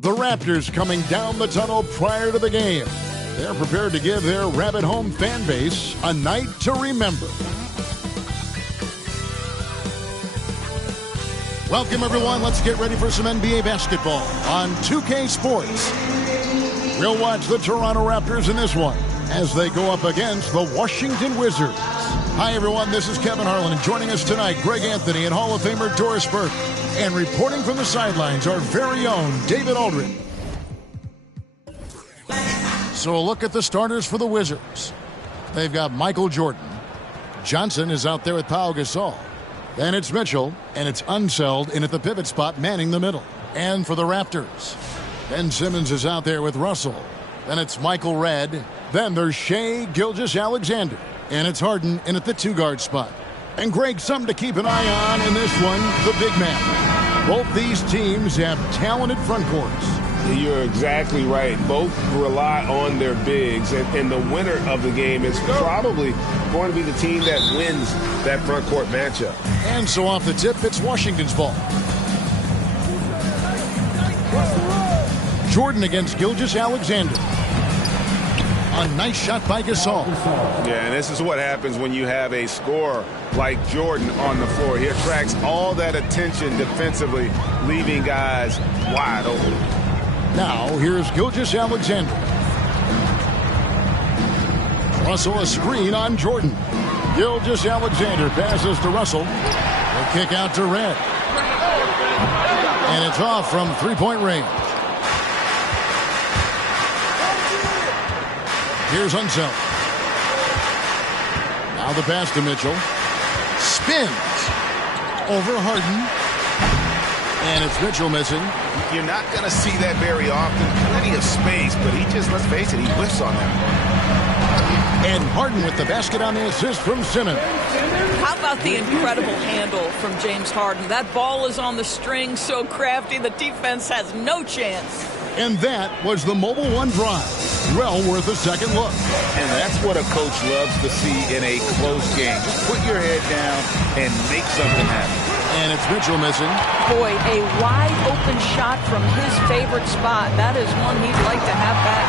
The Raptors coming down the tunnel prior to the game. They're prepared to give their Rabbit Home fan base a night to remember. Welcome, everyone. Let's get ready for some NBA basketball on 2K Sports. We'll watch the Toronto Raptors in this one as they go up against the Washington Wizards. Hi, everyone. This is Kevin Harlan, and joining us tonight, Greg Anthony and Hall of Famer Doris Burke. And reporting from the sidelines, our very own David Aldridge. So a look at the starters for the Wizards. They've got Michael Jordan. Johnson is out there with Pau Gasol. Then it's Mitchell, and it's Unseld in at the pivot spot, manning the middle. And for the Raptors, Ben Simmons is out there with Russell. Then it's Michael Redd. Then there's Shai Gilgeous-Alexander. And it's Harden in at the two-guard spot. And Greg, something to keep an eye on in this one, the big man. Both these teams have talented front courts. You're exactly right. Both rely on their bigs, and the winner of the game is probably going to be the team that wins that front court matchup. And so off the tip, it's Washington's ball. Jordan against Gilgeous-Alexander. A nice shot by Gasol. Yeah, and this is what happens when you have a scorer like Jordan on the floor. He attracts all that attention defensively, leaving guys wide open. Now, here's Gilgeous-Alexander. Russell a screen on Jordan. Gilgeous-Alexander passes to Russell. The kick out to Redd. And it's off from three-point range. Here's Unseld. Now the pass to Mitchell. Spins over Harden. And it's Mitchell missing. You're not going to see that very often. Plenty of space, but he just, let's face it, he whiffs on that. And Harden with the basket on the assist from Simmons. How about the incredible handle from James Harden? That ball is on the string, so crafty, the defense has no chance. And that was the Mobile One drive. Well worth a second look. And that's what a coach loves to see in a close game. Just put your head down and make something happen. And it's Mitchell missing. Boy, a wide open shot from his favorite spot. That is one he'd like to have back.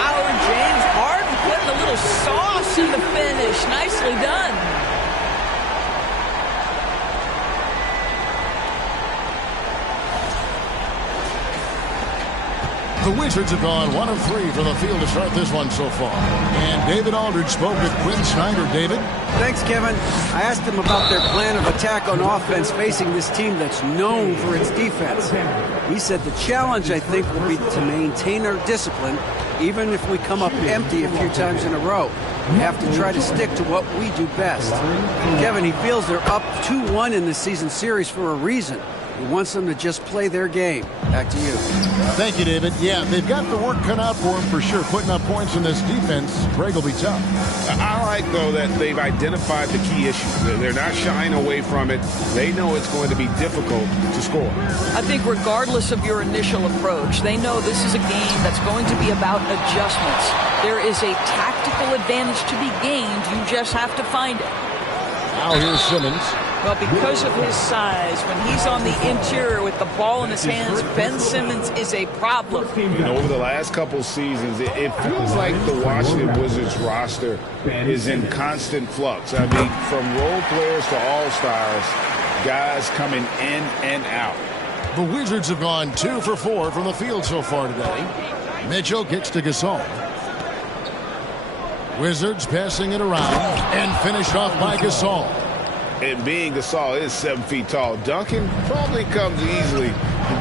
Wow, James Harden putting a little sauce in the finish. Nicely done. The Wizards have gone 1 of 3 from the field to start this one so far. And David Aldridge spoke with Quinn Snyder. David? Thanks, Kevin. I asked him about their plan of attack on offense facing this team that's known for its defense. He said the challenge, I think, will be to maintain our discipline, even if we come up empty a few times in a row. We have to try to stick to what we do best. Kevin, he feels they're up 2-1 in this season series for a reason. He wants them to just play their game. Back to you. Thank you, David. Yeah, they've got the work cut out for them for sure. Putting up points in this defense, Greg will be tough. I like, though, that they've identified the key issues. They're not shying away from it. They know it's going to be difficult to score. I think regardless of your initial approach, they know this is a game that's going to be about adjustments. There is a tactical advantage to be gained. You just have to find it. Now here's Simmons. Well, because of his size, when he's on the interior with the ball in his hands, Ben Simmons is a problem. Over the last couple seasons, it feels like the Washington Wizards roster is in constant flux. I mean, from role players to all-stars, guys coming in and out. The Wizards have gone 2 for 4 from the field so far today. Mitchell kicks to Gasol. Wizards passing it around and finished off by Gasol. And being Gasol is 7 feet tall, Duncan probably comes easily.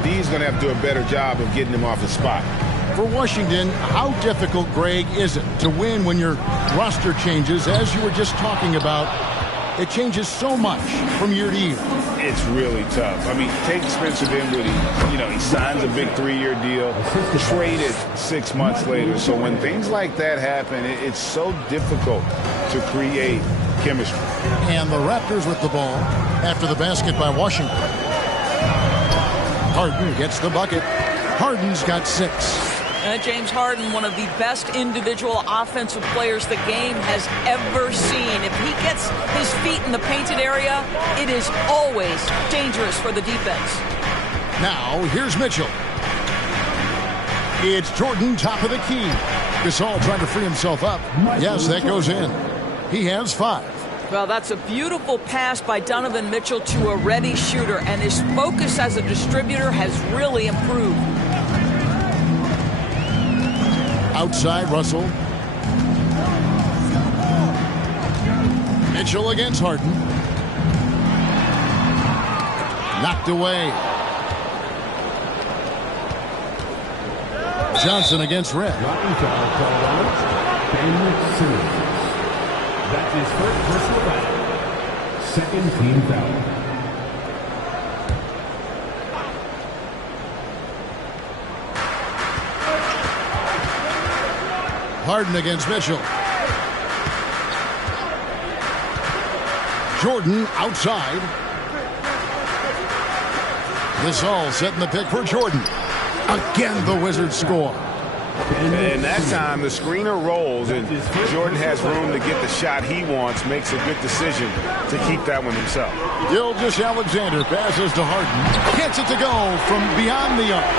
D's going to have to do a better job of getting him off his spot. For Washington, how difficult, Greg, is it to win when your roster changes, as you were just talking about? It changes so much from year to year. It's really tough. I mean, take Spencer Dinwiddie. He signs a big 3-year deal, traded 6 months later. So when things like that happen, it's so difficult to create chemistry. And the Raptors with the ball after the basket by Washington. Harden gets the bucket. Harden's got 6. James Harden, one of the best individual offensive players the game has ever seen. If he gets his feet in the painted area, it is always dangerous for the defense. Now, here's Mitchell. It's Jordan, top of the key. Gasol trying to free himself up. Yes, that goes in. He has 5. Well, that's a beautiful pass by Donovan Mitchell to a ready shooter, and his focus as a distributor has really improved. Outside, Russell. Mitchell against Harden. Knocked away. Johnson against Red. That's his first personal foul. Second team foul. Harden against Mitchell. Jordan outside. Gasol setting the pick for Jordan. Again, the Wizards score. And that time, the screener rolls, and Jordan has room to get the shot he wants, makes a good decision to keep that one himself. Gilgeous-Alexander passes to Harden. Gets it to go from beyond the arc.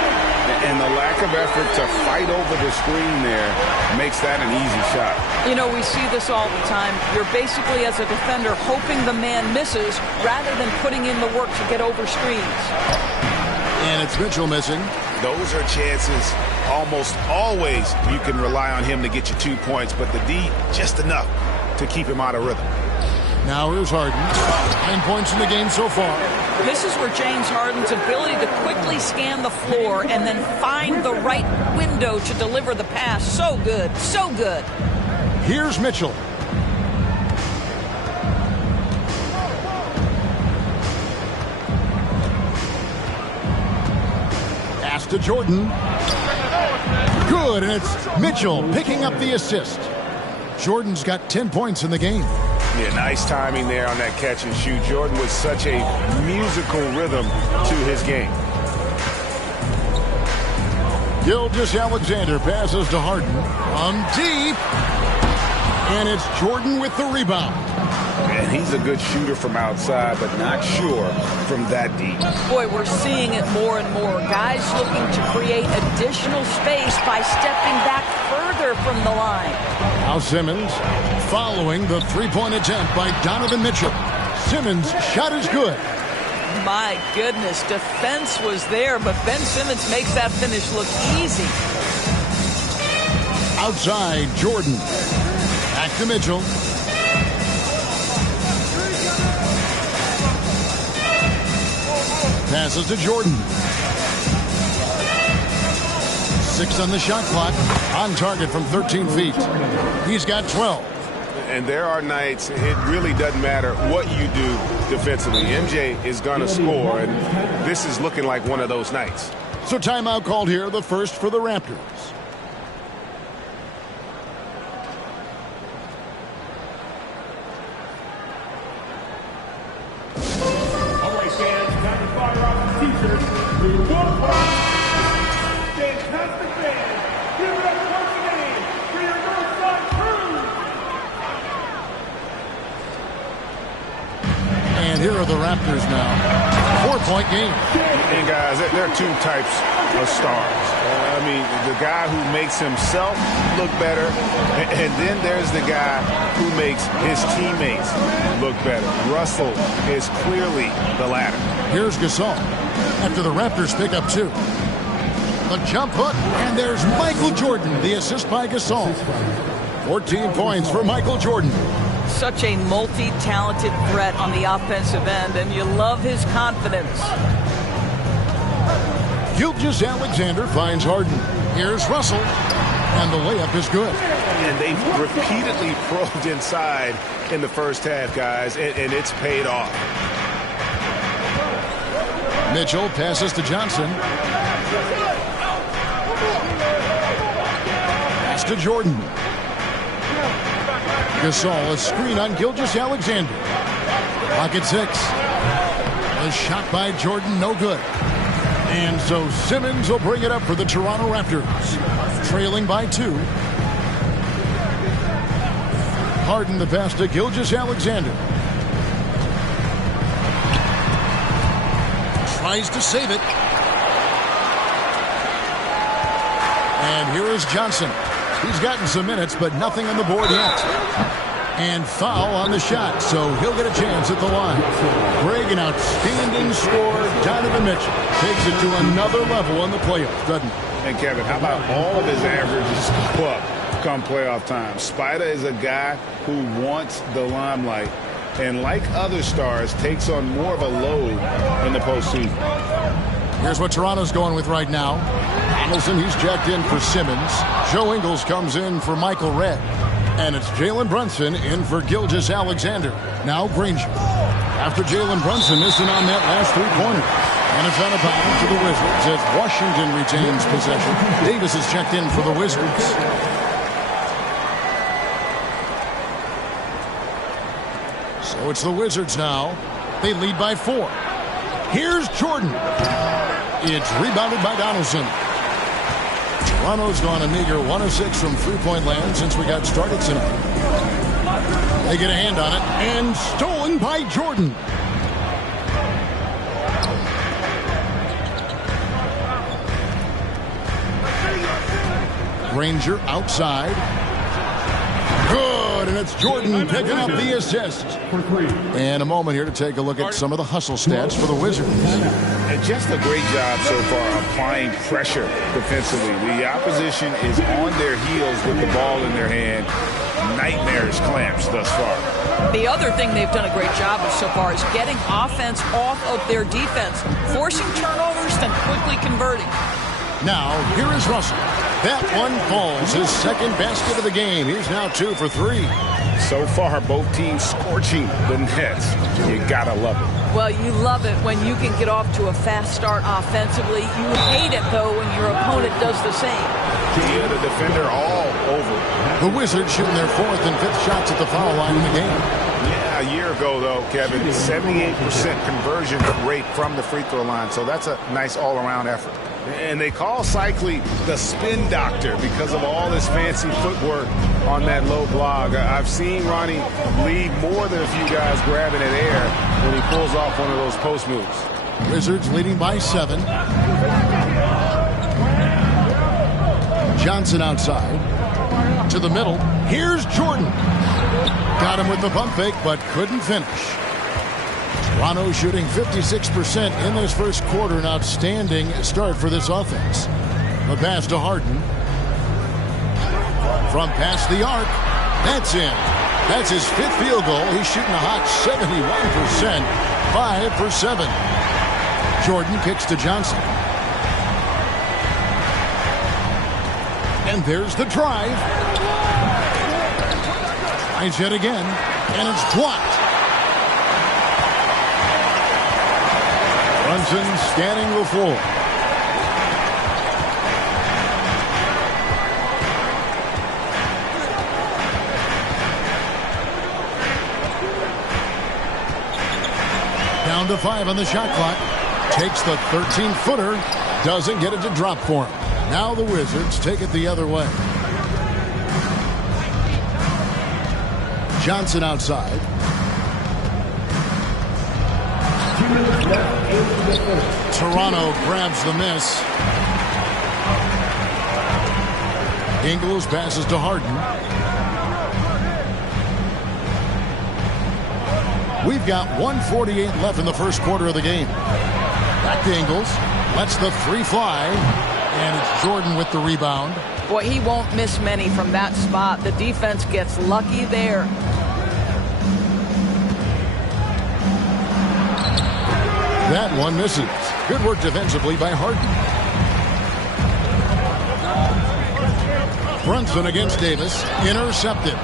And the lack of effort to fight over the screen there makes that an easy shot. You know, we see this all the time. You're basically, as a defender, hoping the man misses rather than putting in the work to get over screens. And it's Mitchell missing. Those are chances almost always you can rely on him to get you 2 points, but the D just enough to keep him out of rhythm. Now here's Harden. 9 points in the game so far. This is where James Harden's ability to quickly scan the floor and then find the right window to deliver the pass. So good, so good. Here's Mitchell. Pass to Jordan. Good, and it's Mitchell picking up the assist. Jordan's got 10 points in the game. Yeah, nice timing there on that catch and shoot. Jordan with such a musical rhythm to his game. Gilgeous-Alexander passes to Harden. On deep. And it's Jordan with the rebound. And he's a good shooter from outside, but not sure from that deep. Boy, we're seeing it more and more. Guys looking to create additional space by stepping back further from the line. Now Simmons following the three-point attempt by Donovan Mitchell. Simmons' shot is good. My goodness, defense was there, but Ben Simmons makes that finish look easy. Outside, Jordan. Back to Mitchell. Passes to Jordan. 6 on the shot clock. On target from 13 feet. He's got 12. And there are nights it really doesn't matter what you do defensively. MJ is going to score, and this is looking like one of those nights. So timeout called here, the first for the Raptors. All right, fans, time to fire off the t-shirts. Fantastic fans. Give it up once again for your Northside crew. And here are the Raptors now. 4-point game. And guys, there are 2 types of stars. I mean, the guy who makes himself look better, and then there's the guy who makes his teammates look better. Russell is clearly the latter. Here's Gasol. After the Raptors pick up 2. The jump hook, and there's Michael Jordan, the assist by Gasol. 14 points for Michael Jordan. Such a multi-talented threat on the offensive end, and you love his confidence. Gilgeous-Alexander finds Harden. Here's Russell, and the layup is good. And they've repeatedly probed inside in the first half, guys, and it's paid off. Mitchell passes to Johnson. Pass to Jordan. Gasol, a screen on Gilgeous-Alexander. Pocket 6. A shot by Jordan, no good. And so Simmons will bring it up for the Toronto Raptors. Trailing by 2. Harden the pass to Gilgeous-Alexander. Tries to save it. And here is Johnson. He's gotten some minutes, but nothing on the board yet. And foul on the shot, so he'll get a chance at the line. Greg, an outstanding scorer. Donovan Mitchell takes it to another level in the playoffs, doesn't he? And Kevin, how about all of his averages go up come playoff time? Spider is a guy who wants the limelight, and like other stars, takes on more of a load in the postseason. Here's what Toronto's going with right now. Hamilton, he's jacked in for Simmons. Joe Ingles comes in for Michael Redd. And it's Jalen Brunson in for Gilgeous-Alexander. Now Granger. After Jalen Brunson missing on that last three-pointer. And it's out of bounds to the Wizards as Washington retains possession. Davis is checked in for the Wizards. So it's the Wizards now. They lead by 4. Here's Jordan. It's rebounded by Donaldson. Toronto's gone a meager 1 of 6 from three-point land since we got started tonight. They get a hand on it, and stolen by Jordan. Granger outside. Good, and it's Jordan picking up the assist. And a moment here to take a look at some of the hustle stats for the Wizards. And just a great job so far applying pressure defensively. The opposition is on their heels with the ball in their hand. Nightmarish clamps thus far. The other thing they've done a great job of so far is getting offense off of their defense, forcing turnovers, then quickly converting. Now, here is Russell. That one falls, his second basket of the game. He's now 2 for 3. So far, both teams scorching the Nets. You gotta love it. Well, you love it when you can get off to a fast start offensively. You hate it, though, when your opponent does the same. Yeah, the defender all over. The Wizards shooting their 4th and 5th shots at the foul line in the game. Yeah, a year ago, though, Kevin, 78% conversion rate from the free throw line. So that's a nice all-around effort. And they call Cycli the spin doctor because of all his fancy footwork on that low block. I've seen Ronnie lead more than a few guys grabbing at air when he pulls off one of those post moves. Wizards leading by 7. Johnson outside. To the middle. Here's Jordan. Got him with the pump fake, but couldn't finish. Toronto shooting 56% in this first quarter. An outstanding start for this offense. The pass to Harden. From past the arc. That's in. That's his 5th field goal. He's shooting a hot 71%. 5 for 7. Jordan kicks to Johnson. And there's the drive. Tries yet again. And it's blocked. Brunson scanning the floor. Down to 5 on the shot clock. Takes the 13-footer. Doesn't get it to drop for him. Now the Wizards take it the other way. Johnson outside. Toronto grabs the miss. Ingles passes to Harden. We've got 1:48 left in the first quarter of the game. Back to Ingles. Lets the 3 fly. And it's Jordan with the rebound. Boy, he won't miss many from that spot. The defense gets lucky there. That one misses. Good work defensively by Harden. Brunson against Davis. Intercepted.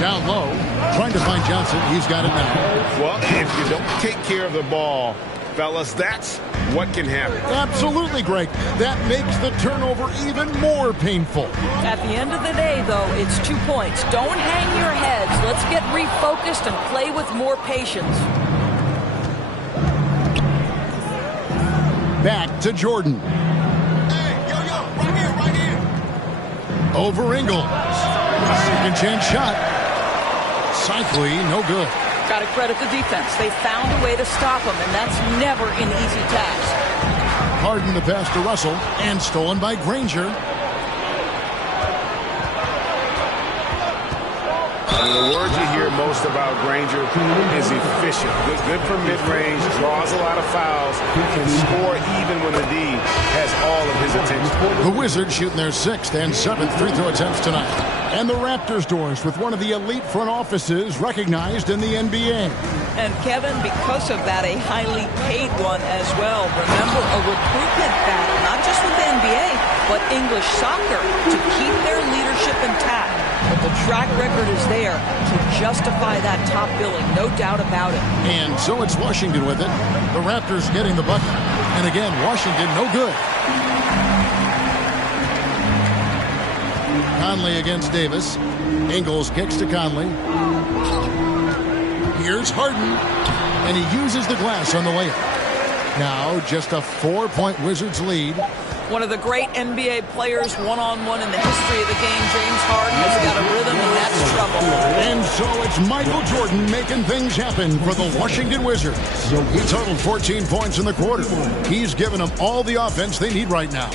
Down low. Trying to find Johnson. He's got it now. Well, if you don't take care of the ball, fellas, that's what can happen. Absolutely, Greg. That makes the turnover even more painful. At the end of the day, though, it's 2 points. Don't hang your heads. Let's get refocused and play with more patience. Back to Jordan. Hey, yo, right here. Over Ingles. Second chance shot. Cycli, no good. Got to credit the defense. They found a way to stop him, and that's never an easy task. Harden the pass to Russell, and stolen by Granger. The word you hear most about Granger is efficient. Good from mid-range, draws a lot of fouls, can score even when the D has all of his attention. The Wizards shooting their 6th and 7th free throw attempts tonight. And the Raptors doors with one of the elite front offices recognized in the NBA. And Kevin, because of that, a highly paid one as well. Remember, a recruitment battle, not just with the NBA, but English soccer, to keep their leadership intact. But the track record is there to justify that top billing, no doubt about it. And so it's Washington with it. The Raptors getting the bucket. And again, Washington no good. Conley against Davis. Ingles kicks to Conley. Here's Harden. And he uses the glass on the layup. Now just a 4-point Wizards lead. One of the great NBA players one-on-one in the history of the game, James Harden, has got a rhythm, and that's trouble. And so it's Michael Jordan making things happen for the Washington Wizards. He totaled 14 points in the quarter. He's given them all the offense they need right now.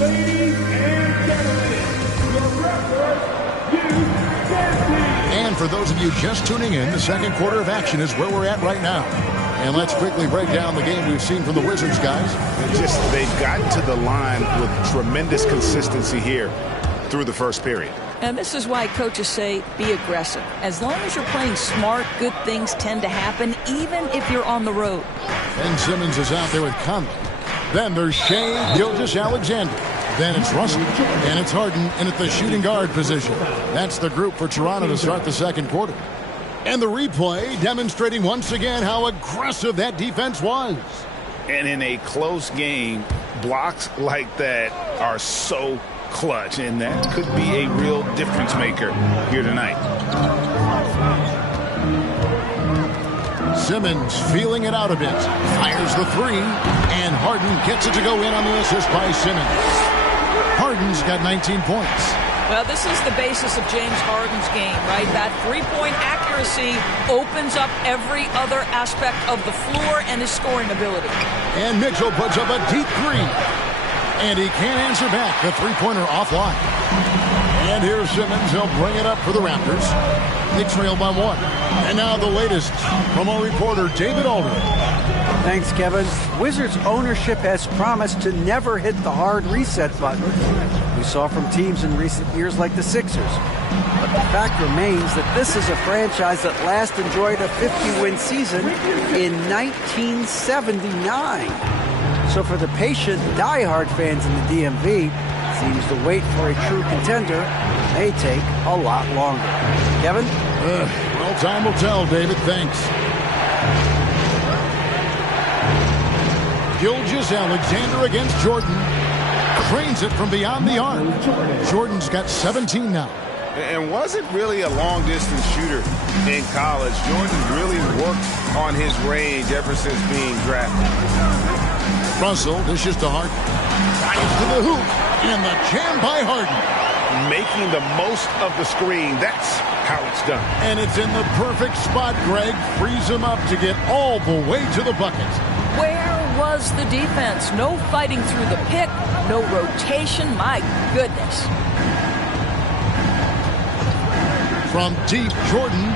Ladies and gentlemen, your referee, And for those of you just tuning in, the second quarter of action is where we're at right now. And let's quickly break down the game we've seen from the Wizards, guys. They've gotten to the line with tremendous consistency here through the first period. And this is why coaches say be aggressive. As long as you're playing smart, good things tend to happen, even if you're on the road. Ben Simmons is out there with Conley. Then there's Shea Gilgeous-Alexander. Then it's Russell. And it's Harden in at the shooting guard position. That's the group for Toronto to start the second quarter. And the replay demonstrating once again how aggressive that defense was. And in a close game, blocks like that are so clutch, and that could be a real difference maker here tonight. Simmons feeling it out a bit. Fires the three, and Harden gets it to go in on the assist by Simmons. Harden's got 19 points. Well, this is the basis of James Harden's game, right? That three-point accuracy opens up every other aspect of the floor and his scoring ability. And Mitchell puts up a deep three. And he can't answer back. The three-pointer offline. And here's Simmons. He'll bring it up for the Raptors. They trail by 1. And now the latest from our reporter, David Aldridge. Thanks, Kevin. Wizards ownership has promised to never hit the hard reset button we saw from teams in recent years like the Sixers. But the fact remains that this is a franchise that last enjoyed a 50-win season in 1979. So for the patient, diehard fans in the DMV, seems to wait for a true contender may take a lot longer. Kevin? Well, time will tell, David. Thanks. Gilgeous-Alexander against Jordan. Trains it from beyond the arc. Jordan's got 17 now. And wasn't really a long-distance shooter in college. Jordan really worked on his range ever since being drafted. Russell dishes to Harden. Fires to the hoop. And the jam by Harden. Making the most of the screen. That's how it's done. And it's in the perfect spot, Greg. Frees him up to get all the way to the bucket. Where was the defense? No fighting through the pick, no rotation. My goodness. From deep, Jordan,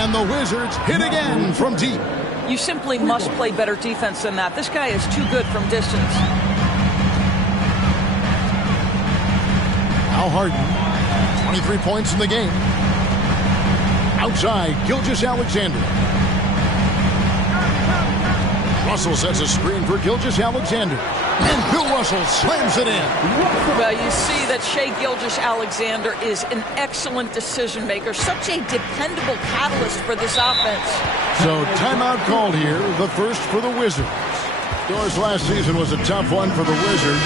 and the Wizards hit again from deep. You simply must play better defense than that. This guy is too good from distance. Now Harden, 23 points in the game. Outside, Gilgeous-Alexander. Russell sets a screen for Gilgeous-Alexander. And Bill Russell slams it in. Well, you see that Shai Gilgeous-Alexander is an excellent decision maker. Such a dependable catalyst for this offense. So timeout called here, the first for the Wizards. Doris, last season was a tough one for the Wizards.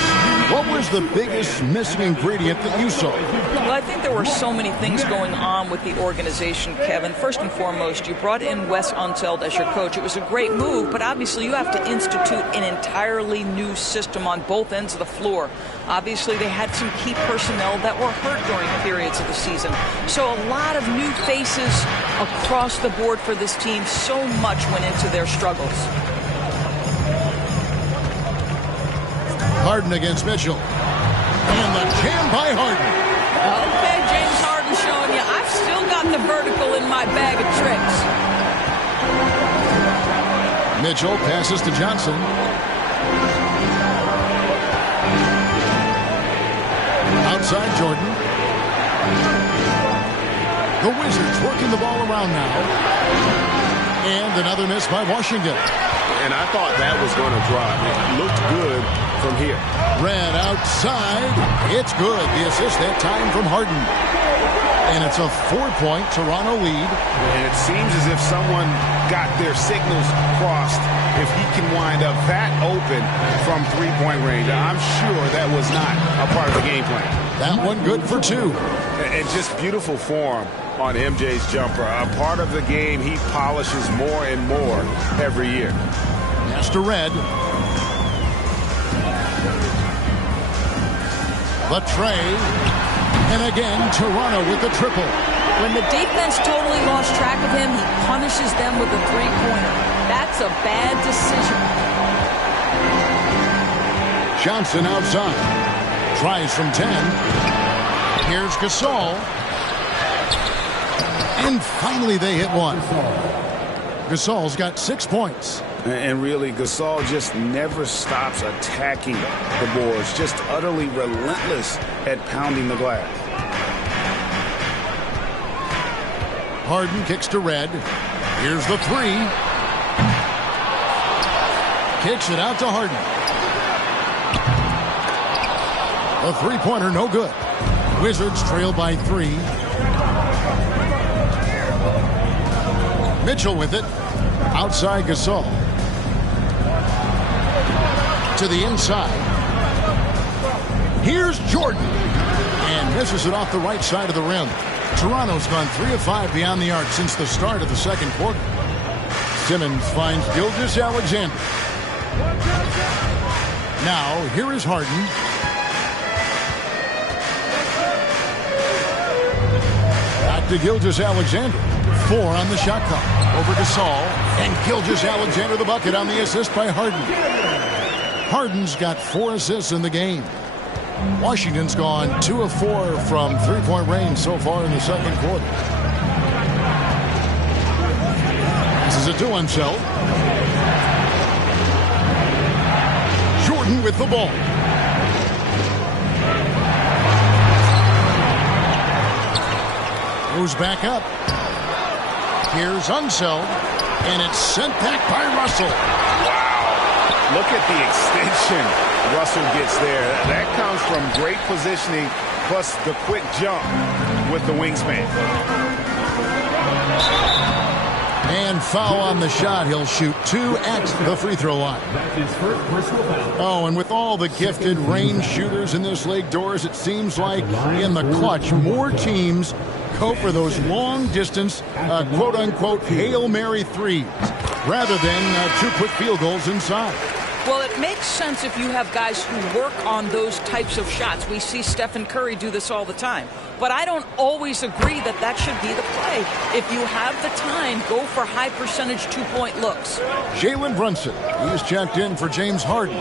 What was the biggest missing ingredient that you saw? Well, I think there were so many things going on with the organization, Kevin. First and foremost, you brought in Wes Unseld as your coach. It was a great move, but obviously you have to institute an entirely new system on both ends of the floor. Obviously, they had some key personnel that were hurt during periods of the season. So a lot of new faces across the board for this team. So much went into their struggles. Harden against Mitchell. And the jam by Harden. Okay, James Harden showing you I've still got the vertical in my bag of tricks. Mitchell passes to Johnson. Outside Jordan. The Wizards working the ball around now. And another miss by Washington. And I thought that was going to drop. It looked good from here. Red outside. It's good. The assist that time from Harden. And it's a 4-point Toronto lead. And it seems as if someone got their signals crossed if he can wind up that open from three-point range. I'm sure that was not a part of the game plan. That one good for 2. And just beautiful form on MJ's jumper. A part of the game he polishes more and more every year. Pass to Red. The tray. And again, Toronto with the triple. When the defense totally lost track of him, he punishes them with a three-pointer. That's a bad decision. Johnson outside. Tries from 10. Here's Gasol. And finally they hit one. Gasol's got 6 points. And really, Gasol just never stops attacking the boards. Just utterly relentless at pounding the glass. Harden kicks to Red. Here's the 3. Kicks it out to Harden. A three-pointer, no good. Wizards trail by 3. Mitchell with it. Outside Gasol. To the inside. Here's Jordan. And misses it off the right side of the rim. Toronto's gone 3 of 5 beyond the arc since the start of the second quarter. Simmons finds Gilgeous-Alexander. Now, here is Harden. Back to Gilgeous-Alexander. 4 on the shot clock. Over Gasol. And Gilgeous-Alexander the bucket on the assist by Harden. Harden's got 4 assists in the game. Washington's gone 2 of 4 from three-point range so far in the second quarter. This is a 2 himself. Jordan with the ball. Goes back up. Here's Unseld. And it's sent back by Russell. Wow. Look at the extension Russell gets there. That comes from great positioning plus the quick jump with the wingspan. And foul on the shot. He'll shoot 2 at the free throw line. That's his first personal foul. Oh, and with all the gifted range shooters in this league, Doris, it seems like in the clutch, more teams go for those long-distance, quote-unquote, Hail Mary threes rather than 2 quick field goals inside. Well, it makes sense if you have guys who work on those types of shots. We see Stephen Curry do this all the time. But I don't always agree that that should be the play. If you have the time, go for high-percentage 2-point looks. Jalen Brunson, he's checked in for James Harden.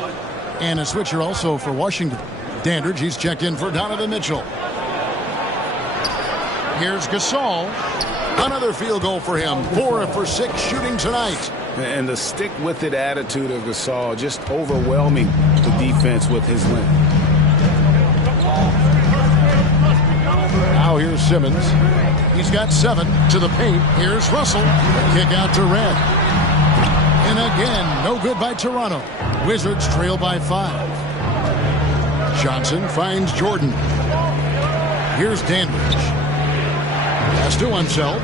And a switcher also for Washington. Dandridge, he's checked in for Donovan Mitchell. Here's Gasol. Another field goal for him. 4 for 6 shooting tonight. And the stick-with-it attitude of Gasol, just overwhelming the defense with his length. Now here's Simmons. He's got 7 to the paint. Here's Russell. Kick out to Red. And again, no good by Toronto. Wizards trail by 5. Johnson finds Jordan. Here's Dandridge. Pass to himself.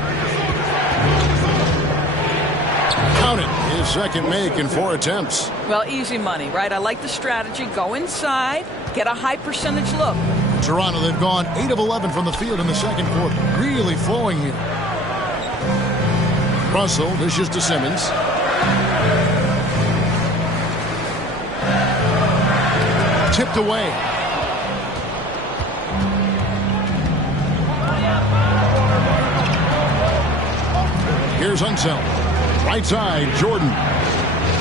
Count it. His second make in 4 attempts. Well, easy money, right? I like the strategy. Go inside, get a high-percentage look. Toronto, they've gone 8 of 11 from the field in the second quarter. Really flowing here. Russell dishes to Simmons. Tipped away. Here's Unseld. Right side, Jordan.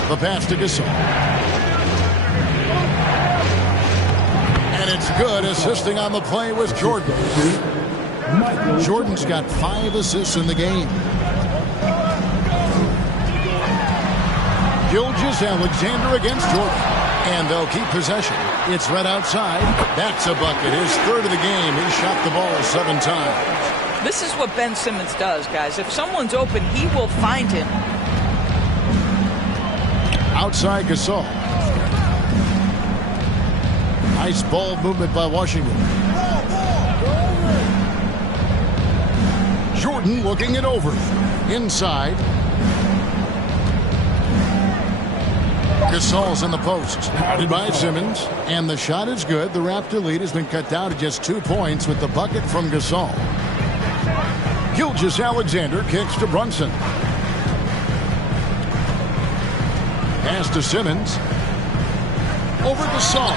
The pass to Gasol. And it's good. Assisting on the play was Jordan. Jordan's got 5 assists in the game. Gilgeous-Alexander against Jordan. And they'll keep possession. It's right outside. That's a bucket. His 3rd of the game. He shot the ball 7 times. This is what Ben Simmons does, guys. If someone's open, he will find him. Outside Gasol. Nice ball movement by Washington. Jordan looking it over. Inside. Gasol's in the post. Guarded by Simmons. And the shot is good. The Raptor lead has been cut down to just 2 points with the bucket from Gasol. Gilgeous-Alexander kicks to Brunson. Pass to Simmons. Over Gasol.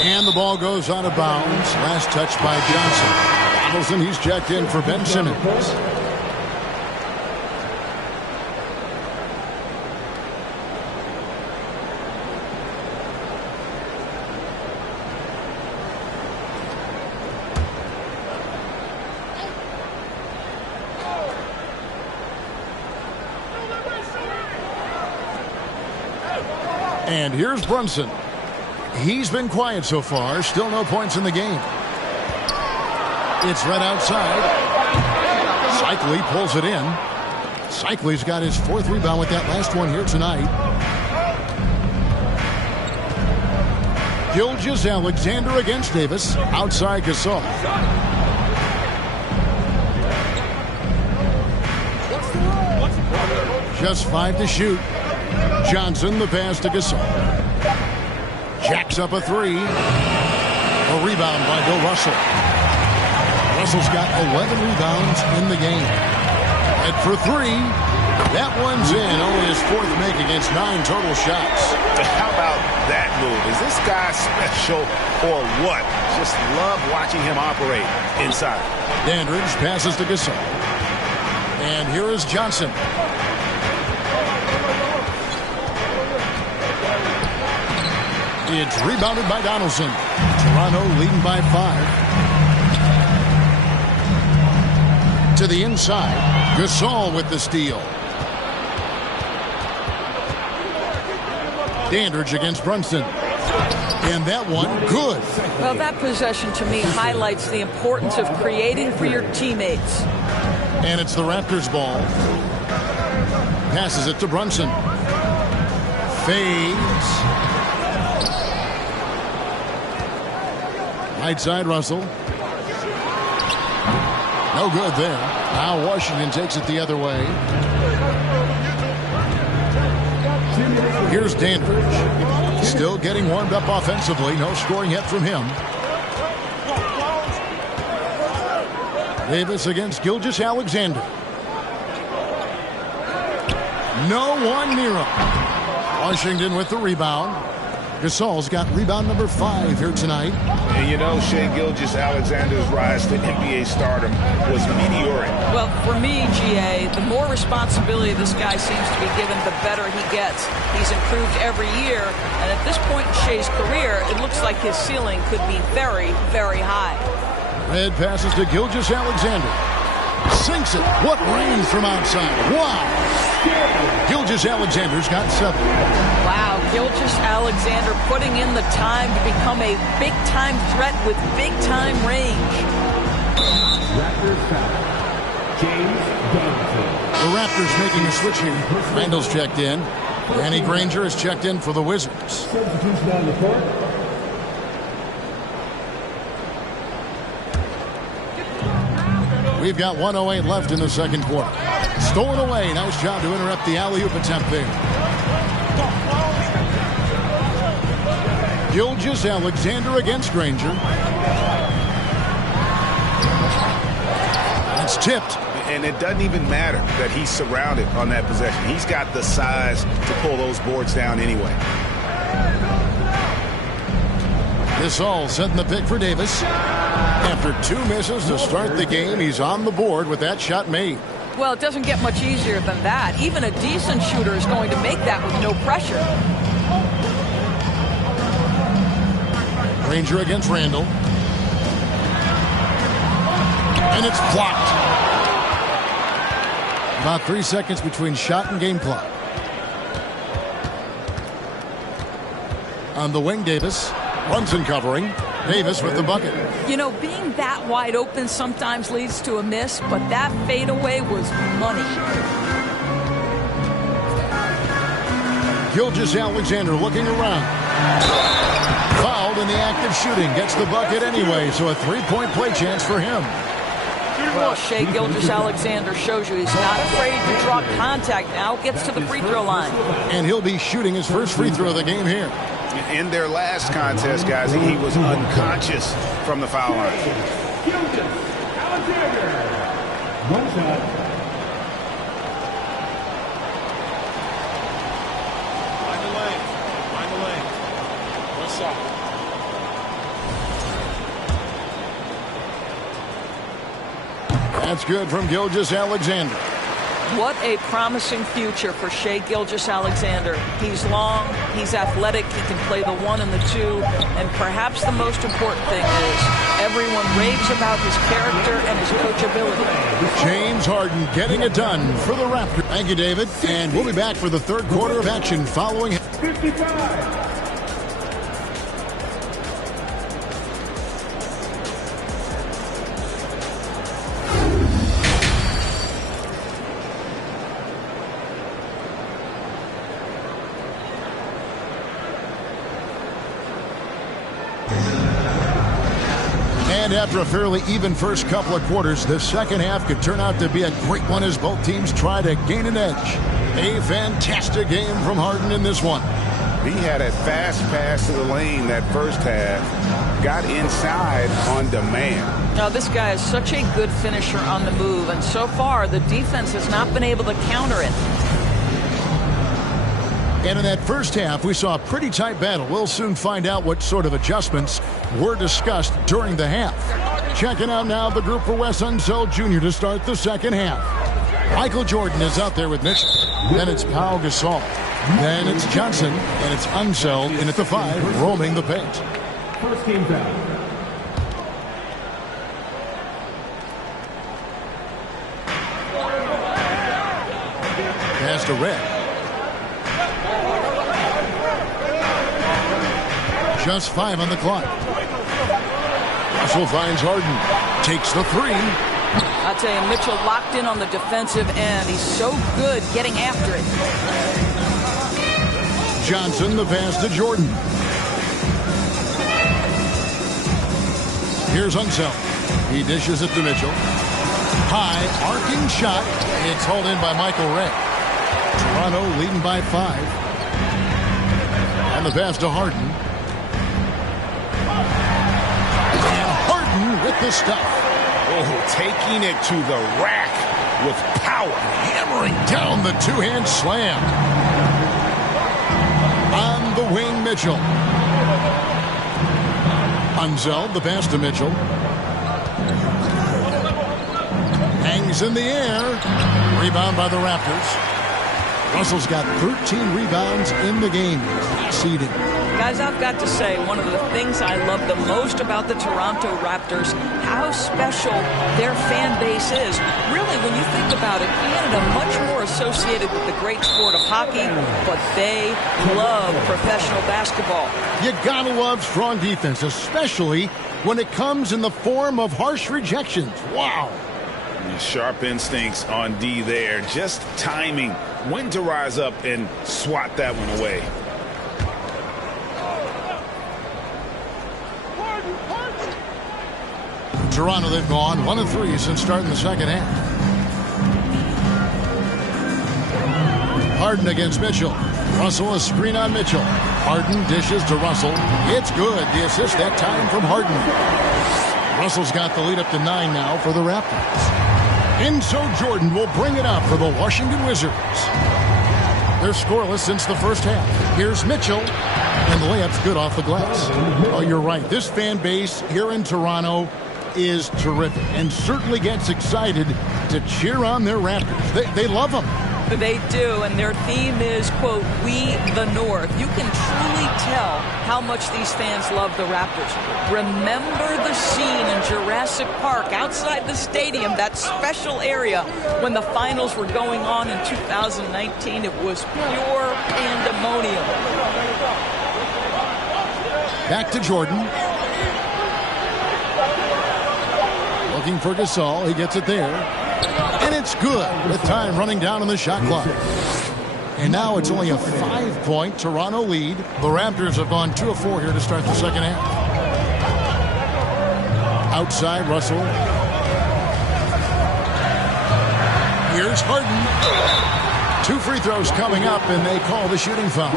And the ball goes out of bounds. Last touch by Johnson. Donaldson, he's checked in for Ben Simmons. And here's Brunson. He's been quiet so far. Still no points in the game. It's right outside. Cycli pulls it in. Cycli's got his 4th rebound with that last one here tonight. Gilgeous-Alexander against Davis. Outside Gasol. Just 5 to shoot. Johnson, the pass to Gasol. Jacks up a 3. A rebound by Bill Russell. Russell's got 11 rebounds in the game. And for 3, that one's in. Only his 4th make against 9 total shots. How about that move? Is this guy special or what? Just love watching him operate inside. Dandridge passes to Gasol. And here is Johnson. It's rebounded by Donaldson. Toronto leading by 5. To the inside. Gasol with the steal. Dandridge against Brunson. And that one, good. Well, that possession to me highlights the importance of creating for your teammates. And it's the Raptors' ball. Passes it to Brunson. Fades. Right side, Russell. No good there. Now Washington takes it the other way. Here's Dandridge. Still getting warmed up offensively. No scoring yet from him. Davis against Gilgeous-Alexander. No one near him. Washington with the rebound. Gasol's got rebound number 5 here tonight. And you know, Shai Gilgeous-Alexander's rise to NBA stardom was meteoric. Well, for me, GA, the more responsibility this guy seems to be given, the better he gets. He's improved every year, and at this point in Shai's career, it looks like his ceiling could be very, very high. Red passes to Gilgeous-Alexander. Sinks it. What range from outside. Wow. Gilgeous-Alexander's got 7. Wow, Gilgeous-Alexander putting in the time to become a big-time threat with big-time range. Raptors foul. James Johnson. The Raptors making a switch here. Randall's checked in. Danny Granger is checked in for the Wizards. Substitution on the court. We've got 1:08 left in the second quarter. Stolen away. Nice job to interrupt the alley-oop attempt there. Gilgeous-Alexander against Granger. That's tipped. And it doesn't even matter that he's surrounded on that possession. He's got the size to pull those boards down anyway. Gasol setting the pick for Davis. After 2 misses to start the game, he's on the board with that shot made. Well, it doesn't get much easier than that. Even a decent shooter is going to make that with no pressure. Ranger against Randall. And it's blocked. About 3 seconds between shot and game clock. On the wing, Davis. Brunson covering. Davis with the bucket. You know, being that wide open sometimes leads to a miss, but that fadeaway was money. Gilgeous-Alexander looking around. Fouled in the act of shooting. Gets the bucket anyway, so a three-point play chance for him. Well, Shai Gilgeous-Alexander shows you he's not afraid to draw contact now. Gets to the free throw line. And he'll be shooting his first free throw of the game here. In their last contest, guys, he was unconscious from the foul line. Gilgeous-Alexander. One shot. Find the lane. Find the lane. One shot. That's good from Gilgeous-Alexander. What a promising future for Shai Gilgeous-Alexander. He's long, he's athletic, he can play the 1 and the 2, and perhaps the most important thing is everyone raves about his character and his coachability. James Harden getting it done for the Raptors. Thank you, David. And we'll be back for the third quarter of action following. 55. And after a fairly even first couple of quarters, the second half could turn out to be a great one as both teams try to gain an edge. A fantastic game from Harden in this one. He had a fast pass to the lane that first half. Got inside on demand. Now, this guy is such a good finisher on the move, and so far the defense has not been able to counter it. And in that first half, we saw a pretty tight battle. We'll soon find out what sort of adjustments were discussed during the half. Checking out now the group for Wes Unseld Jr. to start the second half. Michael Jordan is out there with Mitchell. Then it's Pau Gasol. Then it's Johnson, and it's Unseld in at the 5, roaming the paint. First team foul. Pass to Red. Just 5 on the clock. Russell finds Harden. Takes the 3. I'll tell you, Mitchell locked in on the defensive end. He's so good getting after it. Johnson, the pass to Jordan. Here's Unseld. He dishes it to Mitchell. High, arcing shot. It's hauled in by Michael Ray. Toronto leading by 5. And the pass to Harden. With the stuff. Oh, taking it to the rack with power. Hammering down the two-hand slam. On the wing, Mitchell. Unseld, the pass to Mitchell. Hangs in the air. Rebound by the Raptors. Russell's got 13 rebounds in the game. Seeding. Guys, I've got to say, one of the things I love the most about the Toronto Raptors, how special their fan base is. Really, when you think about it, Canada much more associated with the great sport of hockey, but they love professional basketball. You gotta love strong defense, especially when it comes in the form of harsh rejections. Wow. Sharp instincts on D there. Just timing when to rise up and swat that one away. Toronto, they've gone 1 of 3 since starting the second half. Harden against Mitchell. Russell, a screen on Mitchell. Harden dishes to Russell. It's good. The assist that time from Harden. Russell's got the lead up to 9 now for the Raptors. And so Jordan will bring it up for the Washington Wizards. They're scoreless since the first half. Here's Mitchell. And the layup's good off the glass. Oh, you're right. This fan base here in Toronto is terrific and certainly gets excited to cheer on their Raptors. They love them. They do, and their theme is, quote, "We the North." You can truly tell how much these fans love the Raptors. Remember the scene in Jurassic Park outside the stadium, that special area when the finals were going on in 2019. It was pure pandemonium. Back to Jordan. Looking for Gasol. He gets it there. And it's good with time running down on the shot clock. And now it's only a 5-point Toronto lead. The Raptors have gone 2 of 4 here to start the second half. Outside, Russell. Here's Harden. 2 free throws coming up, and they call the shooting foul.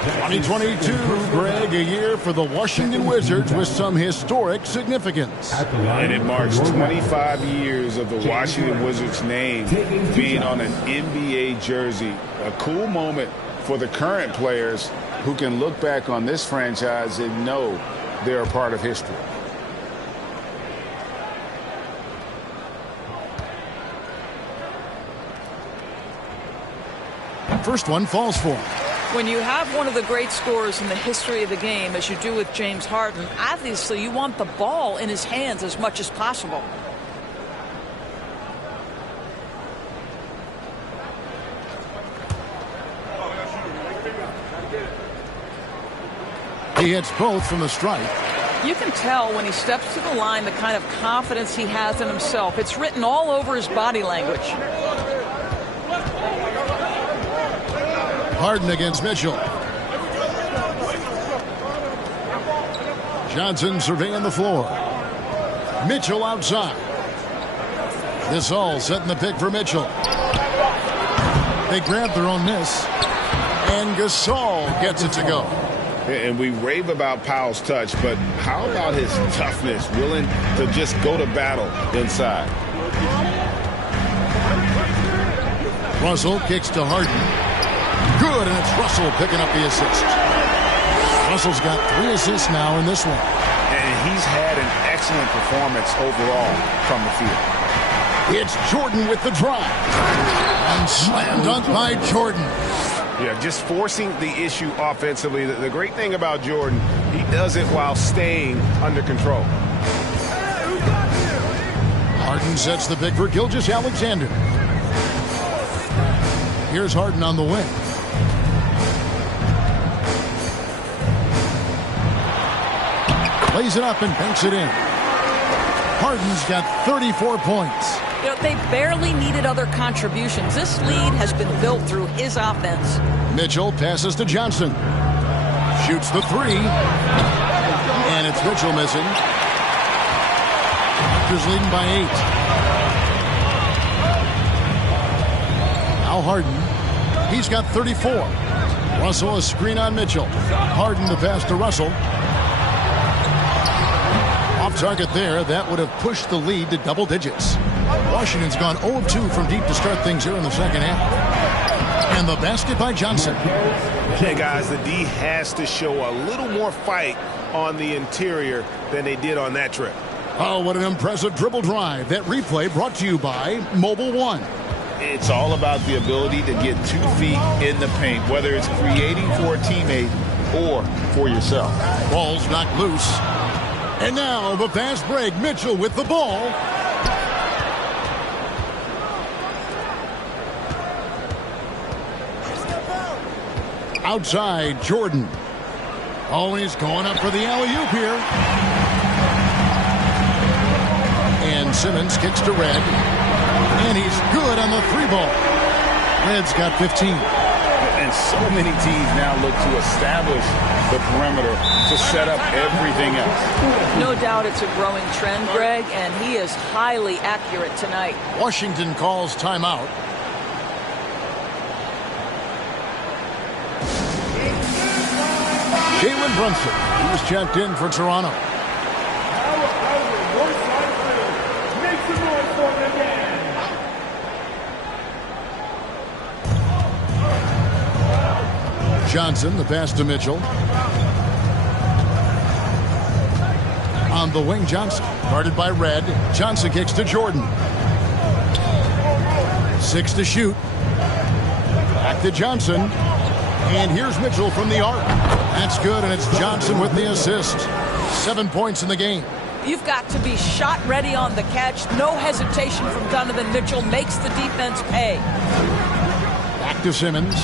2022, Greg, a year for the Washington Wizards with some historic significance. And it marks 25 years of the Washington Wizards name being on an NBA jersey. A cool moment for the current players who can look back on this franchise and know they're a part of history. First one falls for him. When you have one of the great scorers in the history of the game, as you do with James Harden, obviously you want the ball in his hands as much as possible. He hits both from the stripe. You can tell when he steps to the line the kind of confidence he has in himself. It's written all over his body language. Harden against Mitchell. Johnson surveying the floor. Mitchell outside. This all setting the pick for Mitchell. They grab their own miss. And Gasol gets it to go. And we rave about Powell's touch, but how about his toughness, willing to just go to battle inside? Russell kicks to Harden. Good, and it's Russell picking up the assist. Russell's got 3 assists now in this one. And he's had an excellent performance overall from the field. It's Jordan with the drive. And slam dunk by Jordan. Yeah, just forcing the issue offensively. The great thing about Jordan, he does it while staying under control. Harden sets the pick for Gilgeous-Alexander. Here's Harden on the wing. Lays it up and banks it in. Harden's got 34 points. You know, they barely needed other contributions. This lead has been built through his offense. Mitchell passes to Johnson. Shoots the 3. And it's Mitchell missing. Raptors leading by 8. Now Harden. He's got 34. Russell a screen on Mitchell. Harden the pass to Russell. Off target there. That would have pushed the lead to double digits. Washington's gone 0 of 2 from deep to start things here in the second half. And the basket by Johnson. Hey, guys, the D has to show a little more fight on the interior than they did on that trip. Oh, what an impressive dribble drive. That replay brought to you by Mobile One. It's all about the ability to get 2 feet in the paint, whether it's creating for a teammate or for yourself. Ball's knocked loose. And now the fast break. Mitchell with the ball. Outside, Jordan. Oh, he's going up for the alley-oop here. And Simmons kicks to Red. And he's good on the 3-ball. Red's got 15. And so many teams now look to establish the perimeter to set up everything else. No doubt it's a growing trend, Greg, and he is highly accurate tonight. Washington calls timeout. Jalen Brunson, he's checked in for Toronto. Make some noise for them again. Johnson, the pass to Mitchell. On the wing, Johnson. Guarded by Red. Johnson kicks to Jordan. 6 to shoot. Back to Johnson. And here's Mitchell from the arc. That's good, and it's Johnson with the assist. 7 points in the game. You've got to be shot ready on the catch. No hesitation from Donovan Mitchell. Makes the defense pay. Back to Simmons.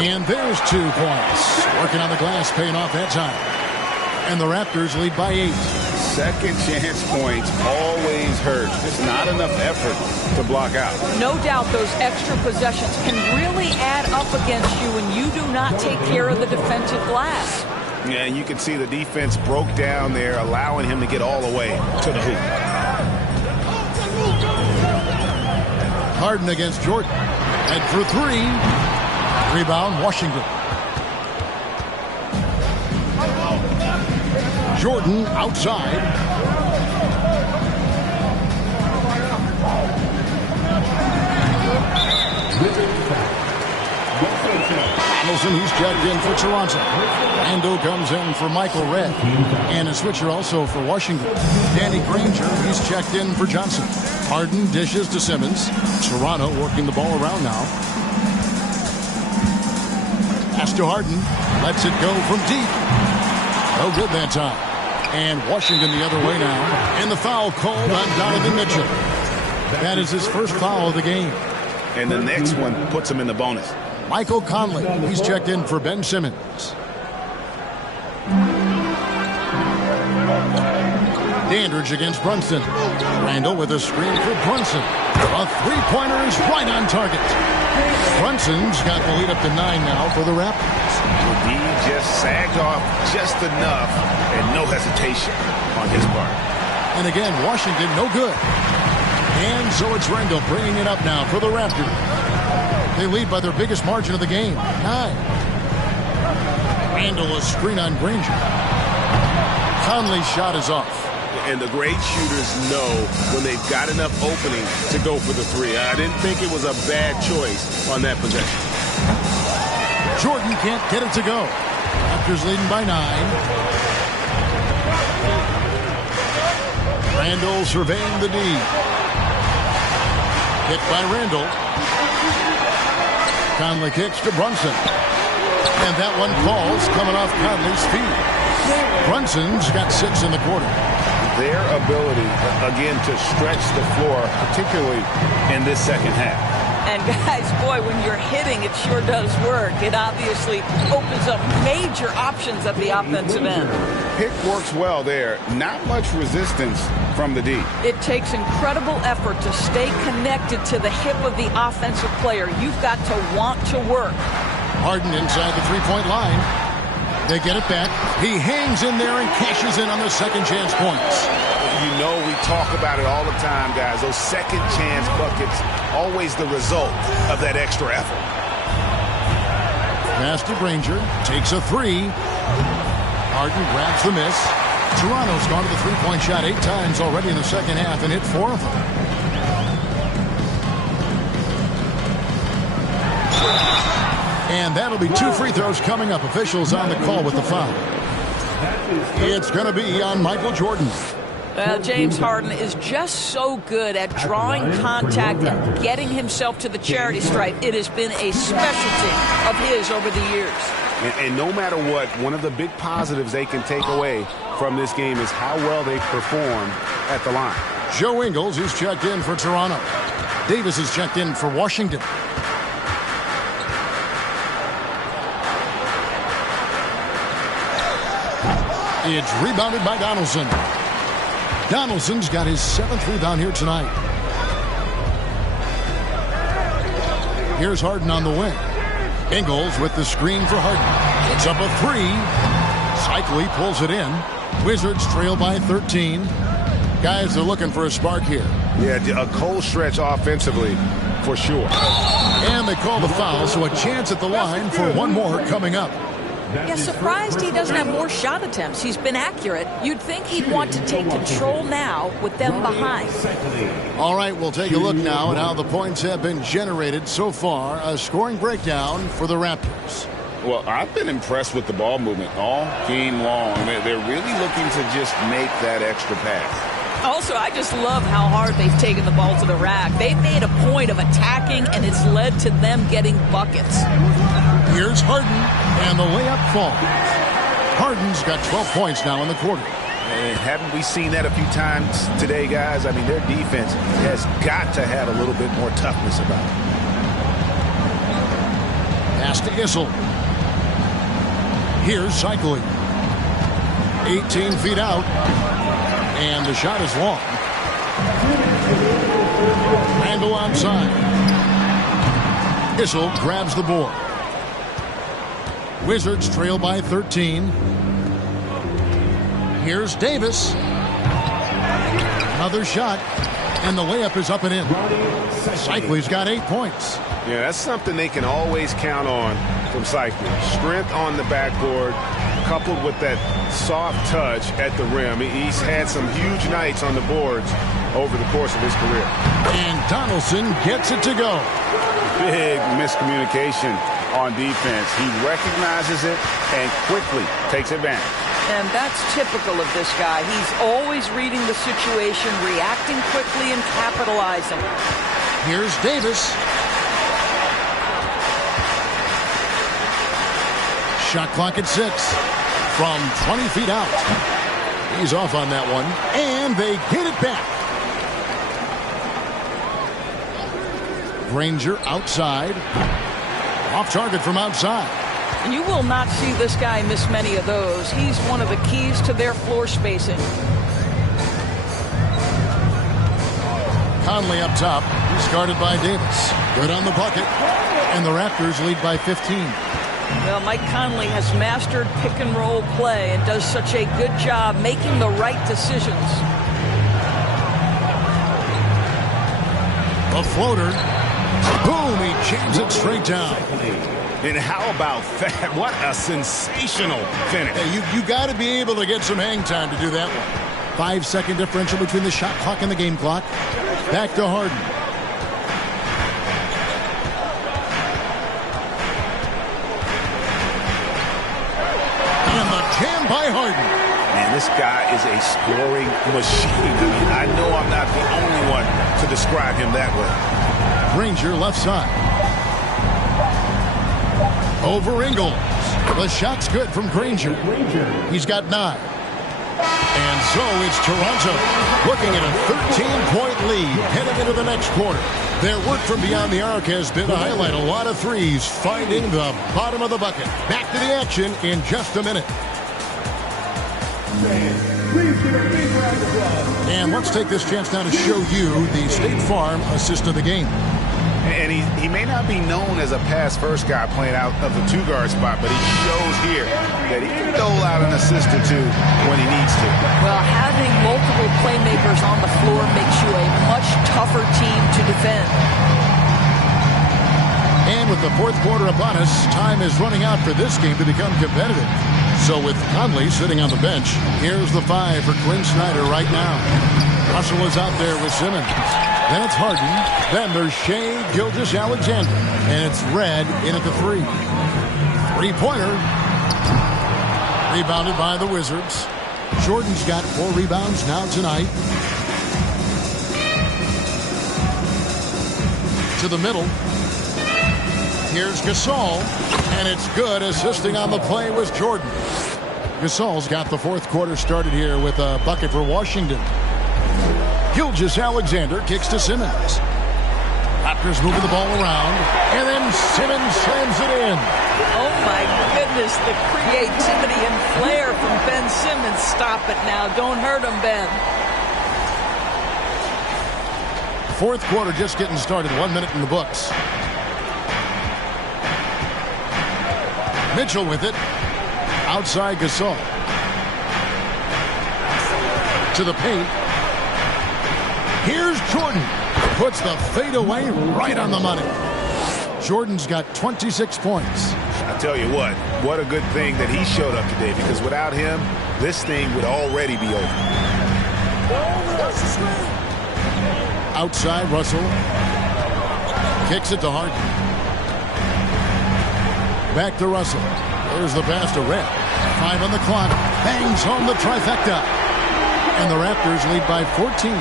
And there's 2 points. Working on the glass, paying off that time. And the Raptors lead by 8. Second chance points always hurt. Just not enough effort to block out. No doubt those extra possessions can really add up against you when you do not take care of the defensive glass. Yeah, and you can see the defense broke down there, allowing him to get all the way to the hoop. Harden against Jordan. And for 3. Rebound, Washington. Jordan outside. Donaldson, he's checked in for Toronto. Randall comes in for Michael Redd. And a switcher also for Washington. Danny Granger, he's checked in for Johnson. Harden dishes to Simmons. Toronto working the ball around now. Pass to Harden. Lets it go from deep. No good that time. And Washington the other way now. And the foul called on Donovan Mitchell. That is his first foul of the game. And the next one puts him in the bonus. Michael Conley, he's checked in for Ben Simmons. Dandridge against Brunson. Randall with a screen for Brunson. A three-pointer is right on target. Brunson's got the lead up to 9 now for the Raptors. He just sagged off just enough and no hesitation on his part. And again, Washington no good. And so it's Randall bringing it up now for the Raptors. They lead by their biggest margin of the game, 9. Randall a screen on Granger. Conley's shot is off. And the great shooters know when they've got enough opening to go for the 3. I didn't think it was a bad choice on that possession. Jordan can't get it to go. Raptors leading by 9. Randall surveying the D. Hit by Randall. Conley kicks to Brunson. And that one falls coming off Conley's feet. Brunson's got 6 in the quarter. Their ability, again, to stretch the floor, particularly in this second half. And guys, boy, when you're hitting, it sure does work. It obviously opens up major options at the offensive end. Pick works well there. Not much resistance from the D. It takes incredible effort to stay connected to the hip of the offensive player. You've got to want to work. Harden inside the three-point line. They get it back. He hangs in there and cashes in on the second chance points. You know we talk about it all the time, guys. Those second chance buckets, always the result of that extra effort. Pass to Granger. Takes a 3. Harden grabs the miss. Toronto's gone to the three-point shot 8 times already in the second half and hit 4 of them. And that'll be 2 free throws coming up. Officials on the call with the foul. It's going to be on Michael Jordan. James Harden is just so good at drawing contact and getting himself to the charity stripe. It has been a specialty of his over the years. And no matter what, one of the big positives they can take away from this game is how well they perform at the line. Joe Ingles, he's checked in for Toronto. Davis is checked in for Washington. It's rebounded by Donaldson. Donaldson's got his 7th rebound here tonight. Here's Harden on the wing. Ingles with the screen for Harden. It's up a 3. Cycli pulls it in. Wizards trail by 13. Guys are looking for a spark here. Yeah, a cold stretch offensively for sure. And they call the foul, so a chance at the line for one more coming up. Yeah, surprised he doesn't have more shot attempts. He's been accurate. You'd think he'd want to take control now with them behind. All right, we'll take a look now at how the points have been generated so far. A scoring breakdown for the Raptors. Well, I've been impressed with the ball movement all game long. They're really looking to just make that extra pass. Also, I just love how hard they've taken the ball to the rack. They've made a point of attacking, and it's led to them getting buckets. Here's Harden, and the layup falls. Harden's got 12 points now in the quarter. And haven't we seen that a few times today, guys? I mean, their defense has got to have a little bit more toughness about it. Pass to Issel. Here's cycling. 18 feet out. And the shot is long. Randall onside. Issel grabs the board. Wizards trail by 13. Here's Davis. Another shot. And the layup is up and in. Cycley's got 8 points. Yeah, that's something they can always count on from Cycley. Strength on the backboard, coupled with that soft touch at the rim. He's had some huge nights on the boards over the course of his career. And Donaldson gets it to go. Big miscommunication on defense. He recognizes it and quickly takes advantage. And that's typical of this guy. He's always reading the situation, reacting quickly, and capitalizing. Here's Davis. Shot clock at 6 from 20 feet out. He's off on that one, and they get it back. Granger outside. Off target from outside. And you will not see this guy miss many of those. He's one of the keys to their floor spacing. Conley up top. He's guarded by Davis. Good on the bucket. And the Raptors lead by 15. Well, Mike Conley has mastered pick and roll play and does such a good job making the right decisions. A floater. Boom, he jams it straight down. And how about that? What a sensational finish. Hey, you got to be able to get some hang time to do that one. 5-second differential between the shot clock and the game clock. Back to Harden. And the jam by Harden. Man, this guy is a scoring machine. I mean, I know I'm not the only one to describe him that way. Granger left side. Over Ingles. The shot's good from Granger. He's got 9. And so it's Toronto looking at a 13-point lead heading into the next quarter. Their work from beyond the arc has been to highlight a lot of threes, finding the bottom of the bucket. Back to the action in just a minute. And let's take this chance now to show you the State Farm assist of the game. And he may not be known as a pass-first guy playing out of the two-guard spot, but he shows here that he can dole out an assist or two when he needs to. Well, having multiple playmakers on the floor makes you a much tougher team to defend. And with the fourth quarter upon us, time is running out for this game to become competitive. So with Conley sitting on the bench, here's the 5 for Quinn Snyder right now. Russell is out there with Simmons. Then it's Harden. Then there's Shea Gilgeous-Alexander. And it's Red in at the 3. Three-pointer. Rebounded by the Wizards. Jordan's got 4 rebounds now tonight. To the middle. Here's Gasol. And it's good. Assisting on the play was Jordan. Gasol's got the fourth quarter started here with a bucket for Washington. Gilgeous-Alexander kicks to Simmons. Raptors moving the ball around. And then Simmons slams it in. Oh, my goodness. The creativity and flair from Ben Simmons. Stop it now. Don't hurt him, Ben. Fourth quarter just getting started. 1 minute in the books. Mitchell with it. Outside Gasol. To the paint. Here's Jordan. Puts the fadeaway right on the money. Jordan's got 26 points. I tell you what a good thing that he showed up today, because without him, this thing would already be over. Outside, Russell. Kicks it to Harden. Back to Russell. There's the pass to Red. 5 on the clock. Bangs home the trifecta. And the Raptors lead by 14.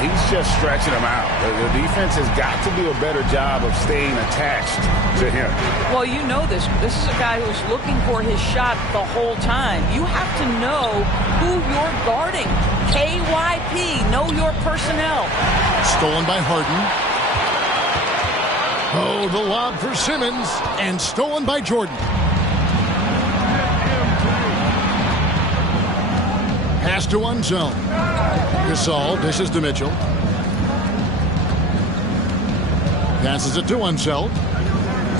He's just stretching them out. The defense has got to do a better job of staying attached to him. Well, you know this. This is a guy who's looking for his shot the whole time. You have to know who you're guarding. KYP, know your personnel. Stolen by Harden. Oh, the lob for Simmons. And stolen by Jordan. Pass to one zone. Gasol dishes to Mitchell. Passes it to Unseld.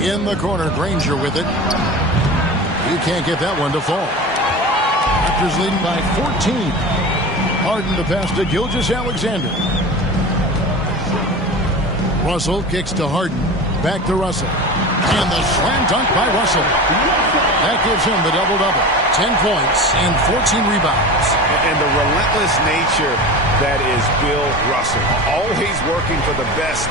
In the corner, Granger with it. You can't get that one to fall. Raptors leading by 14. Harden to pass to Gilgeous-Alexander. Russell kicks to Harden. Back to Russell. And the slam dunk by Russell. That gives him the double-double. 10 points and 14 rebounds. And the relentless nature that is Bill Russell. Always working for the best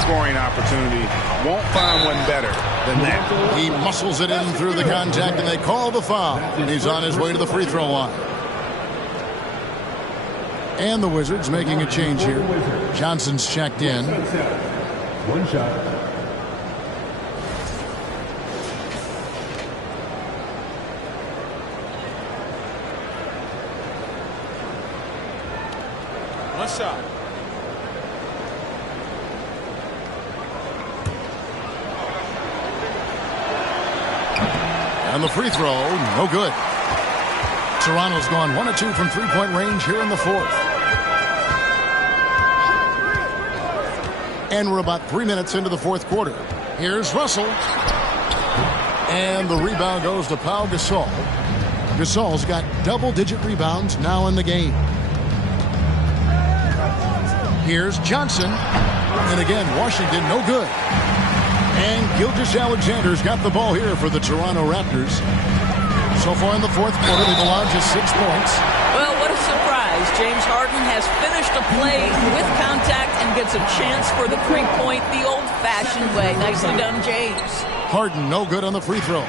scoring opportunity. Won't find one better than that. He muscles it in through the contact, and they call the foul. And he's on his way to the free throw line. And the Wizards making a change here. Johnson's checked in. One shot. One shot. And the free throw, no good. Toronto's gone 1 of 2 from three-point range here in the fourth. And we're about 3 minutes into the fourth quarter. Here's Russell. And the rebound goes to Pau Gasol. Gasol's got double-digit rebounds now in the game. Here's Johnson. And again, Washington, no good. And Gilgeous-Alexander's got the ball here for the Toronto Raptors. So far in the fourth quarter, they've allowed just 6 points. Well, what a surprise. James Harden has finished a play with contact and gets a chance for the three-point the old-fashioned way. Nicely done, James. Harden, no good on the free throw.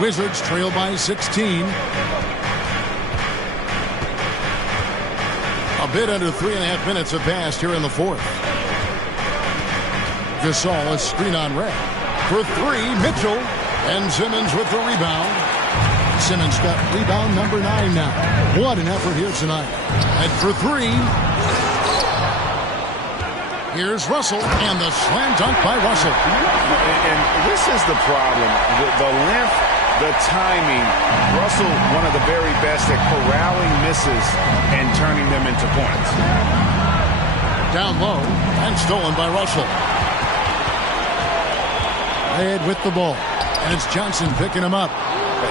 Wizards trail by 16. A bit under 3.5 minutes have passed here in the fourth. Gasol is screen on red. For three, Mitchell. And Simmons with the rebound. Simmons got rebound number 9 now. What an effort here tonight. And for three, here's Russell. And the slam dunk by Russell. And this is the problem. The length, the timing. Russell, one of the very best at corralling misses and turning them into points. Down low and stolen by Russell. Ed with the ball. And it's Johnson picking him up.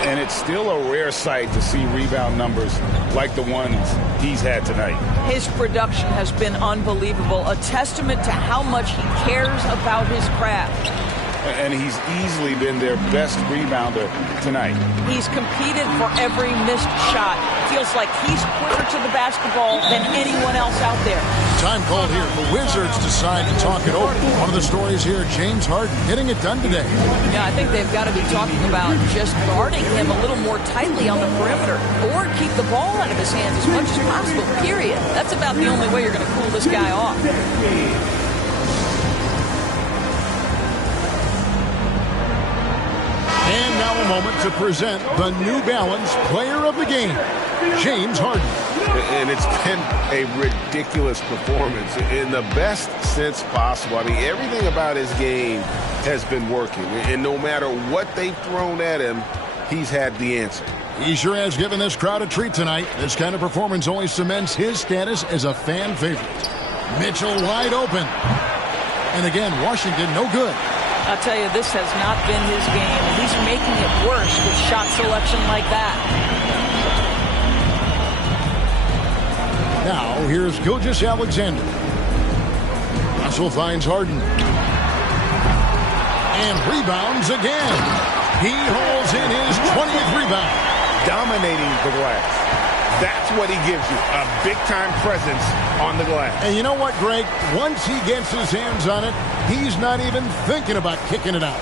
And it's still a rare sight to see rebound numbers like the ones he's had tonight. His production has been unbelievable, a testament to how much he cares about his craft. And he's easily been their best rebounder tonight. He's competed for every missed shot. Feels like he's quicker to the basketball than anyone else out there. Time called here. The Wizards decide to talk it over. One of the stories here, James Harden getting it done today. Yeah, I think they've got to be talking about just guarding him a little more tightly on the perimeter or keep the ball out of his hands as much as possible, period. That's about the only way you're going to cool this guy off. And now a moment to present the New Balance Player of the Game, James Harden. And it's been a ridiculous performance in the best sense possible. I mean, everything about his game has been working. And no matter what they've thrown at him, he's had the answer. He sure has given this crowd a treat tonight. This kind of performance only cements his status as a fan favorite. Mitchell wide open. And again, Washington no good. I'll tell you, this has not been his game. He's making it worse with shot selection like that. Now, here's Gilgeous-Alexander. Russell finds Harden. And rebounds again. He hauls in his 20th rebound. Dominating the glass. That's what he gives you, a big-time presence on the glass. And you know what, Greg? Once he gets his hands on it, he's not even thinking about kicking it out.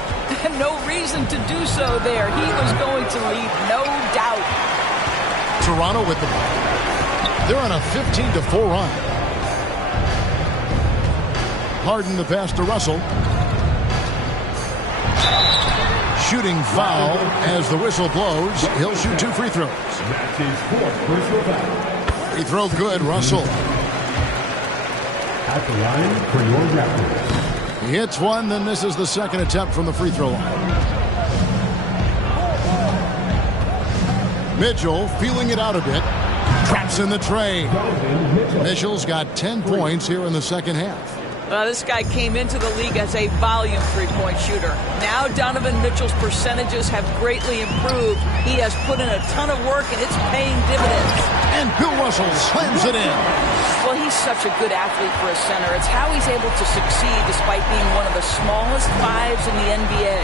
No reason to do so there. He was going to lead, no doubt. Toronto with the ball. They're on a 15-4 run. Harden the pass to Russell. Shooting foul as the whistle blows. He'll shoot 2 free throws. That's his 4th personal foul. Free throw good, Russell. At the line for your Raptors. He hits one, then misses the second attempt from the free throw line. Mitchell feeling it out a bit. Traps in the tray. Mitchell's got 10 points here in the second half. This guy came into the league as a volume three-point shooter. Now Donovan Mitchell's percentages have greatly improved. He has put in a ton of work, and it's paying dividends. And Bill Russell slams it in. Well, he's such a good athlete for a center. It's how he's able to succeed despite being one of the smallest fives in the NBA.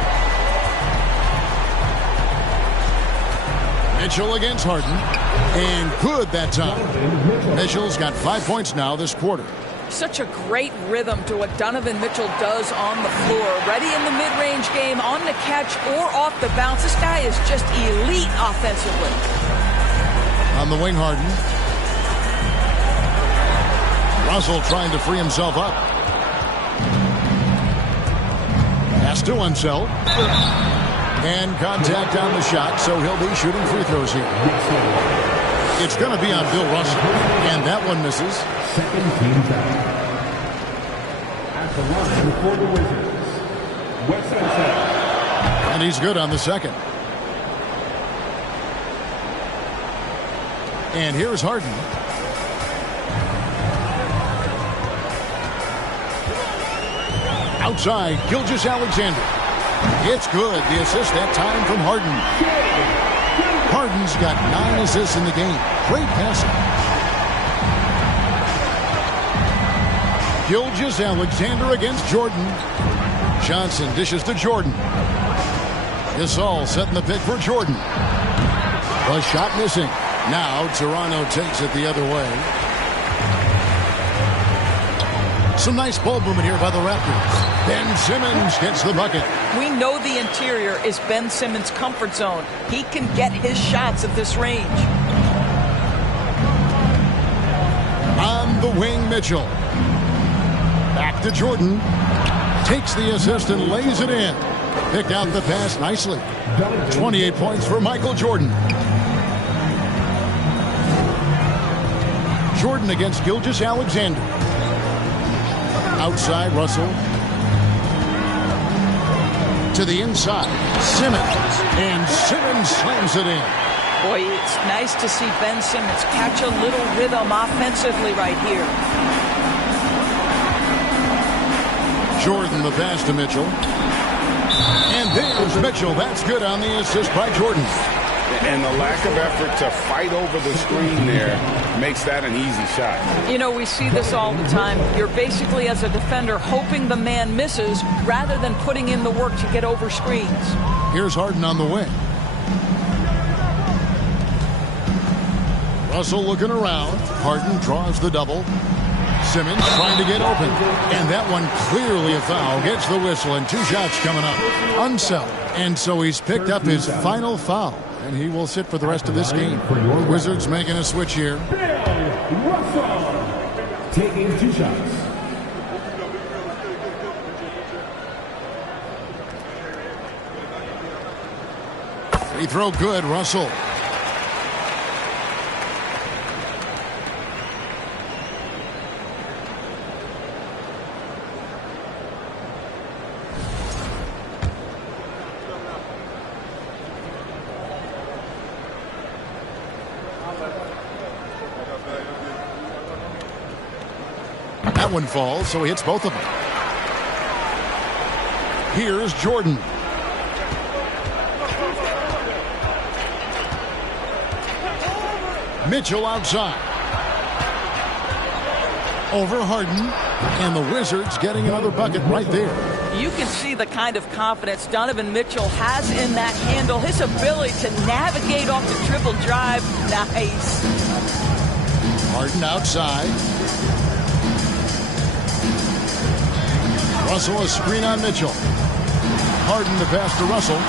Mitchell against Harden. And good that time. Mitchell's got 5 points now this quarter. Such a great rhythm to what Donovan Mitchell does on the floor. Ready in the mid-range game, on the catch, or off the bounce. This guy is just elite offensively. On the wing, Harden. Russell trying to free himself up. Pass to Unseld. And contact on the shot, so he'll be shooting free throws here. It's going to be on Bill Russell. And that one misses. Second team foul. At the line for the Wizards, Westside Center. And he's good on the second. And here's Harden. Outside, Gilgeous-Alexander. It's good. The assist that time from Harden. Harden's got 9 assists in the game. Great passing. Gilgeous-Alexander against Jordan. Johnson dishes to Jordan. Gasol setting the pick for Jordan. The shot missing. Now Toronto takes it the other way. Some nice ball movement here by the Raptors. Ben Simmons gets the bucket. We know the interior is Ben Simmons' comfort zone. He can get his shots at this range. On the wing, Mitchell. Back to Jordan. Takes the assist and lays it in. Picked out the pass nicely. 28 points for Michael Jordan. Jordan against Gilgeous-Alexander. Outside, Russell. To the inside. Simmons. And Simmons slams it in. Boy, it's nice to see Ben Simmons catch a little rhythm offensively right here. Jordan the pass to Mitchell. And there's Mitchell. That's good on the assist by Jordan. And the lack of effort to fight over the screen there makes that an easy shot. You know, we see this all the time. You're basically, as a defender, hoping the man misses rather than putting in the work to get over screens. Here's Harden on the wing. Russell looking around. Harden draws the double. Simmons trying to get open. And that one clearly a foul. Gets the whistle and 2 shots coming up. Unseld. And so he's picked up his final foul. And he will sit for the rest of this game. Wizards making a switch here. Bill Russell taking 2 shots. Free throw good, Russell. That one falls, so he hits both of them. Here's Jordan. Mitchell outside. Over Harden. And the Wizards getting another bucket right there. You can see the kind of confidence Donovan Mitchell has in that handle. His ability to navigate off the dribble drive. Nice. Harden outside. Russell a screen on Mitchell. Harden the pass to Russell.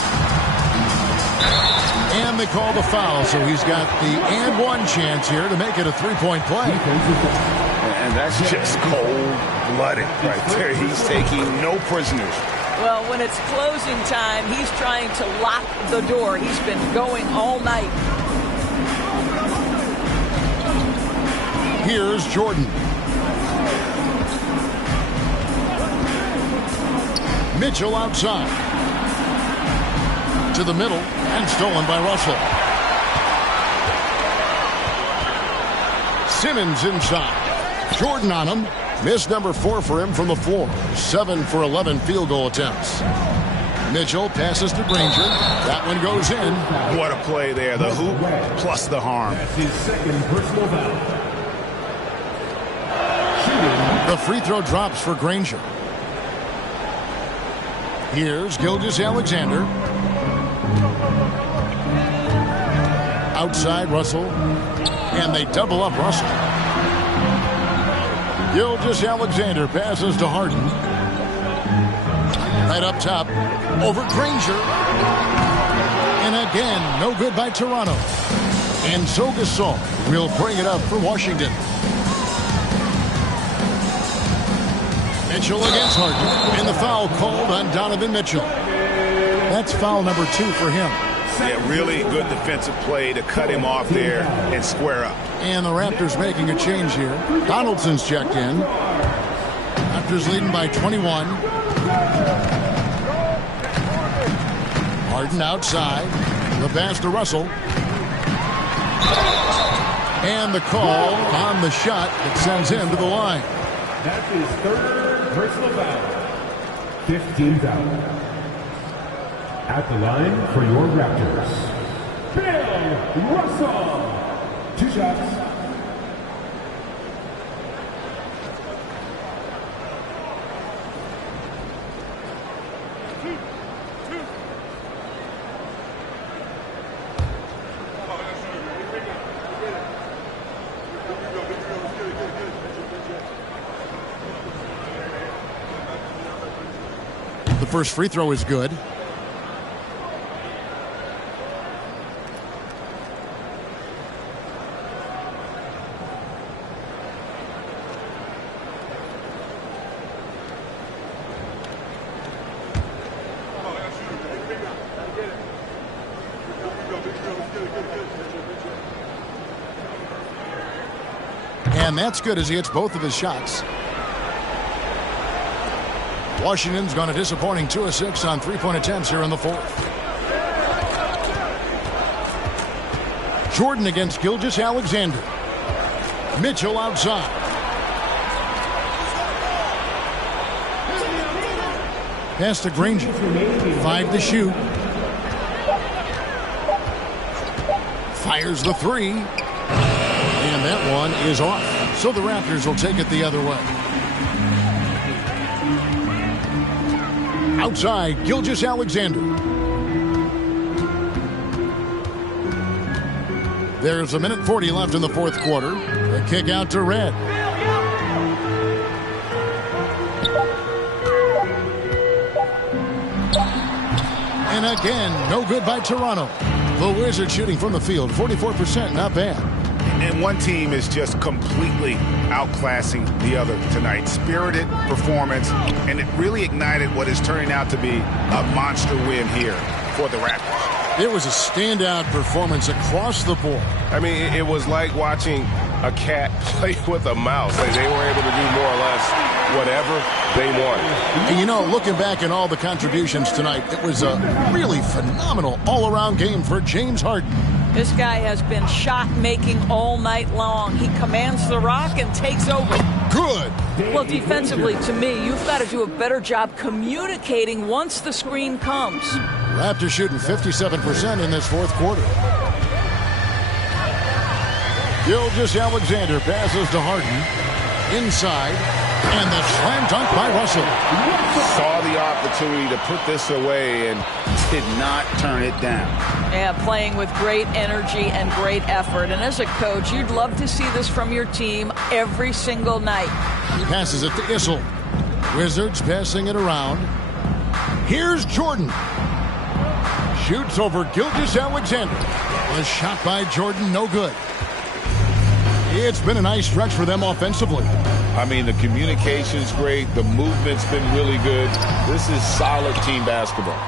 And they call the foul, so he's got the and one chance here to make it a three-point play. And that's just cold-blooded right there. He's taking no prisoners. Well, when it's closing time, he's trying to lock the door. He's been going all night. Here's Jordan. Mitchell outside. To the middle and stolen by Russell. Simmons inside. Jordan on him. Miss number 4 for him from the floor. 7 for 11 field goal attempts. Mitchell passes to Granger. That one goes in. What a play there. The hoop plus the harm. That's his second personal foul. The free throw drops for Granger. Here's Gilgeous-Alexander. Outside Russell. And they double up Russell. Gilgeous-Alexander passes to Harden. Right up top. Over Granger. And again, no good by Toronto. And so Gasol will bring it up for Washington. Mitchell against Harden. And the foul called on Donovan Mitchell. That's foul number 2 for him. Yeah, really good defensive play to cut him off there and square up. And the Raptors making a change here. Donaldson's checked in. Raptors leading by 21. Harden outside. The pass to Russell. And the call on the shot that sends him to the line. That's his third personal foul. 15 foul. At the line for your Raptors, Bill Russell. 2 shots. The first free throw is good. And that's good as he hits both of his shots. Washington's gone a disappointing 2 of 6 on three-point attempts here in the 4th. Jordan against Gilgeous-Alexander. Mitchell outside. Pass to Granger. 5 to shoot. Fires the 3. And that one is off. So the Raptors will take it the other way. Outside, Gilgeous-Alexander. There's 1:40 left in the 4th quarter. The kick out to Red. And again, no good by Toronto. The Wizards shooting from the field, 44%, not bad. And one team is just completely outclassing the other tonight. Spirited performance, and it really ignited what is turning out to be a monster win here for the Raptors. It was a standout performance across the board. I mean, it was like watching a cat play with a mouse. Like they were able to do more or less whatever they wanted. And you know, looking back at all the contributions tonight, it was a really phenomenal all-around game for James Harden. This guy has been shot-making all night long. He commands the rock and takes over. Good. Well, defensively, to me, you've got to do a better job communicating once the screen comes. Raptors shooting 57% in this 4th quarter. Gilgeous-Alexander passes to Harden. Inside. And the slam dunk by Russell. Saw the opportunity to put this away and did not turn it down. Yeah, playing with great energy and great effort. And as a coach, you'd love to see this from your team every single night. Passes it to Issel. Wizards passing it around. Here's Jordan. Shoots over Gilgeous-Alexander. The shot by Jordan, no good. It's been a nice stretch for them offensively. I mean, the communication's great. The movement's been really good. This is solid team basketball.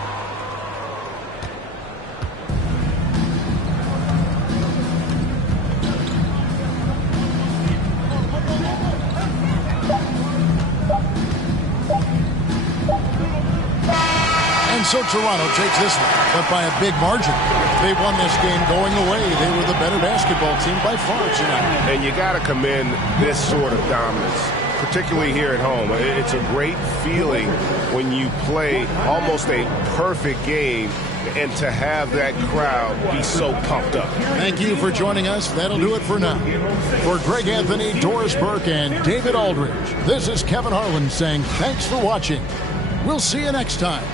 And so Toronto takes this one, but by a big margin. They won this game going away. They were the better basketball team by far tonight. And you got to commend this sort of dominance, particularly here at home. It's a great feeling when you play almost a perfect game and to have that crowd be so pumped up. Thank you for joining us. That'll do it for now. For Greg Anthony, Doris Burke, and David Aldridge, this is Kevin Harlan saying thanks for watching. We'll see you next time.